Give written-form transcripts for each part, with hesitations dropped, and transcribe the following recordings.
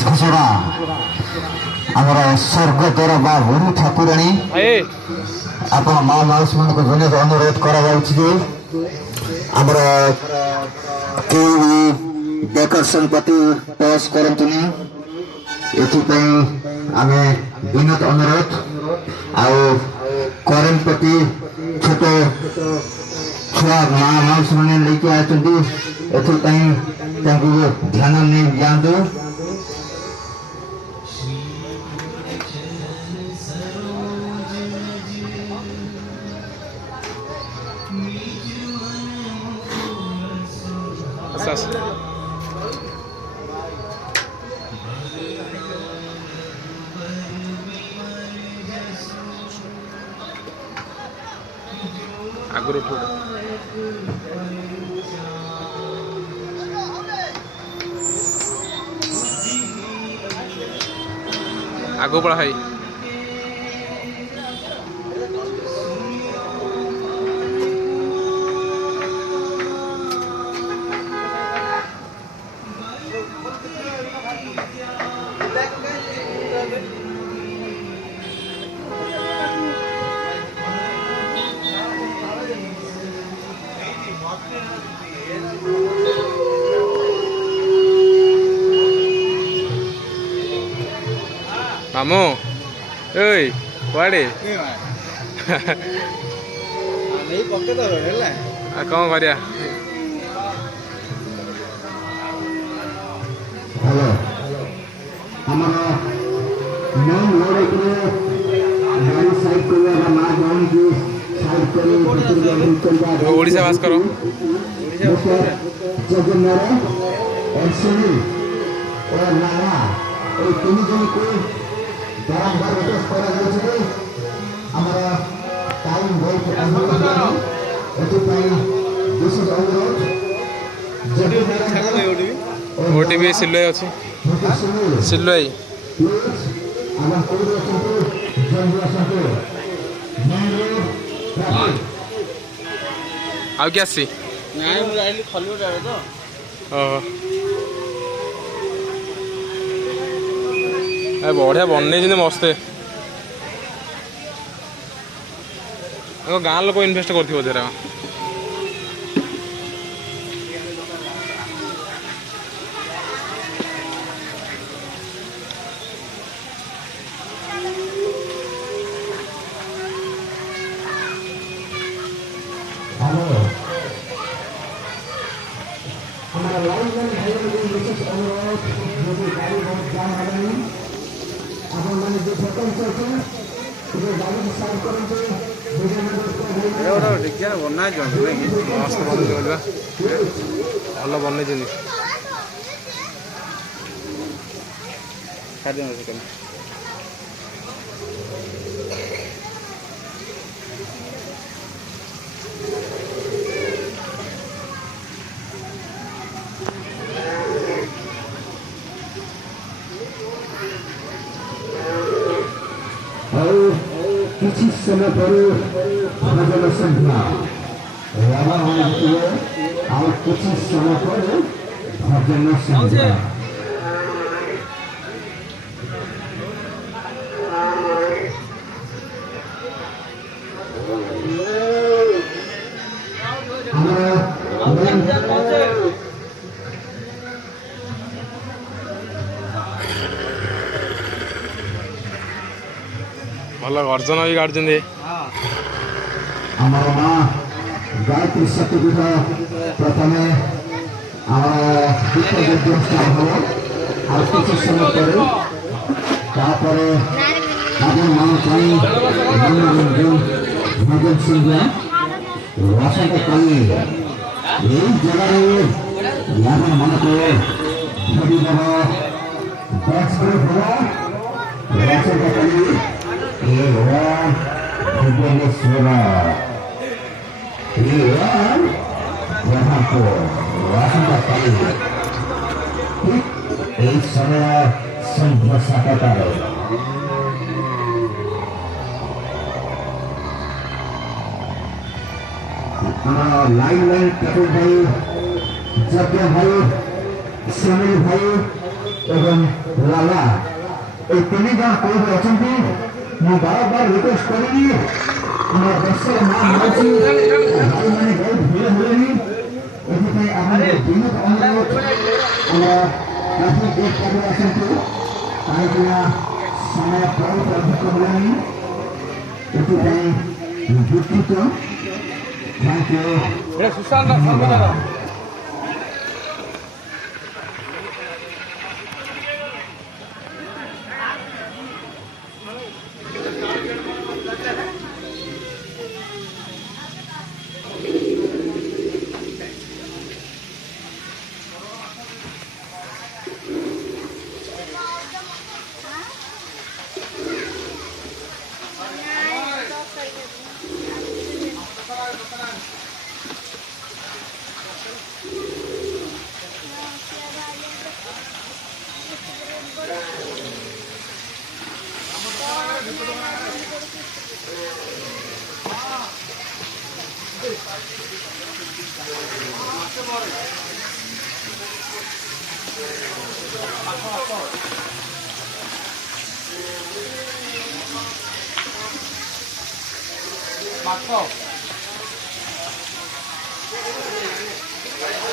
मानस घोषणा आमर स्वर्गद्वार बा बुढ़ी ठाकुराणी आप माँ माउस मान को धन्यवाद अनुरोध कर डेकोरेशन प्रति पॉज करतुनी आम विनोद अनुरोध आउ करेन्ट प्रति छोट छुआ माँ माउस मैंने लेके आए ध्यान नहीं जातु आगुरी आगो पढ़ा है मामू ओय कुआड़े कौन करिया हेलो हमारा मेन रोड के गाड़ी साइड को ना जान की साइड करे ओडिशा बास करो जब मेरे एमसीडी और नाना এই তিনজনকে বারবার রিকোয়েস্ট করা হয়েছে আমরা টাইম ওয়েট এটিপাই বিশেষ অনুরোধ ओटीपी सिल्लोई अच्छी सिल्लोई आउ क्या सी बढ़िया बनई मस्त गाँ लोक इनभेस्ट कर भल बनई किसी समय पर भजन संध्या और कुछ समय पर भजन संध्या भल गर्जन भी काटुं गायत्री शक्तिपीठ प्रथम किसी समय भजन संध्या वसंत कली जगह मन को वसंत कली भुवनेश्वर यहाँ को वसंत कली एक समय संध्या सातटा लाइन लाइन ठाकुर भाई जज्ञ भाई श्रमणी भाई এবং লালা এই তিনজন কোচ অଛନ୍ତି ମୁଁ ବାରବାର ରିକ୍ୱେଷ୍ଟ କରିବି ଆମର ଦେଶର ନାଁ ହେଉଛି ଭାଇମାନେ ବହୁତ ଭିଡ଼ ହେଲେଣି ଏଥିପାଇଁ ଆପଣଙ୍କ ବିନୀତ ଅନୁରୋଧ ଆମର ଟ୍ରାଫିକ୍ ଗେଟ୍ ପାଖରେ ଆସନ୍ତୁ କାହିଁକିନା ସମୟ ବହୁତ ଅଧିକ ହେଲାଣି ଏଥିପାଇଁ ଦୁଃଖିତ ଥ୍ୟାଙ୍କ ୟୁ ସୁଶାନ୍ତ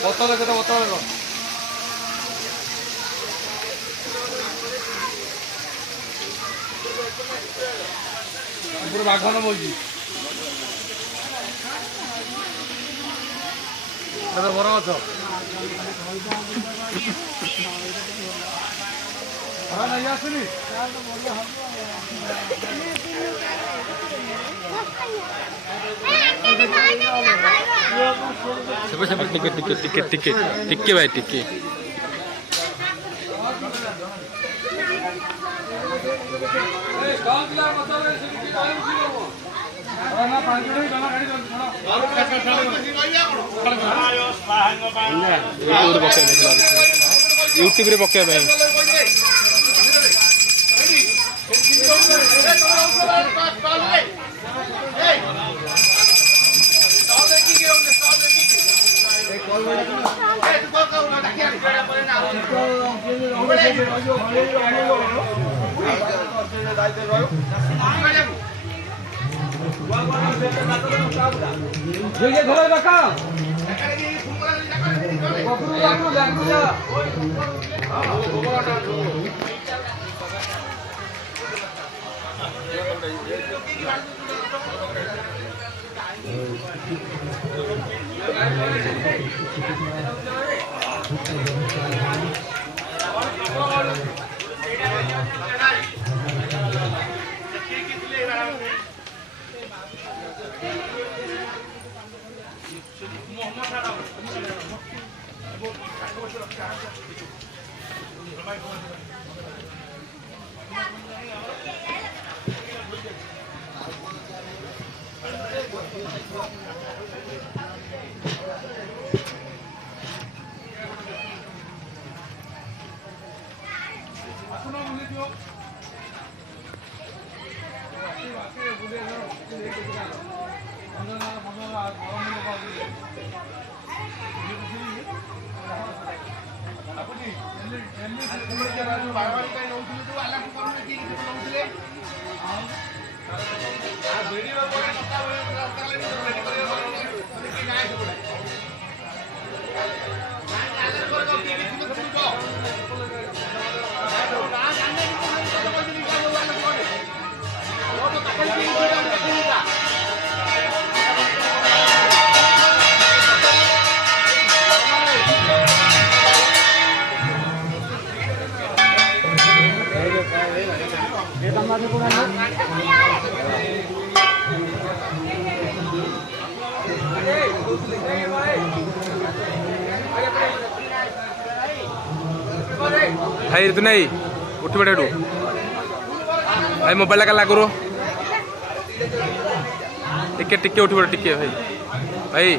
ବୋତଲ କେତେ ବୋତଲ ବାଘନ ବଇଛି ବର ଗଛ ନେଇ ଆସିଲି ଟିକେ ଟିକେ ଟିକେ ଟିକେ ଟିକେ ଭାଇ ଟିକେ ୟୁଟ୍ୟୁବରେ ପକେଇବା ପାଇଁ भाई तू नहीं उठ बैठे भाई मोबाइल का लागू टिके टिके उठ बैठ टिके भाई भाई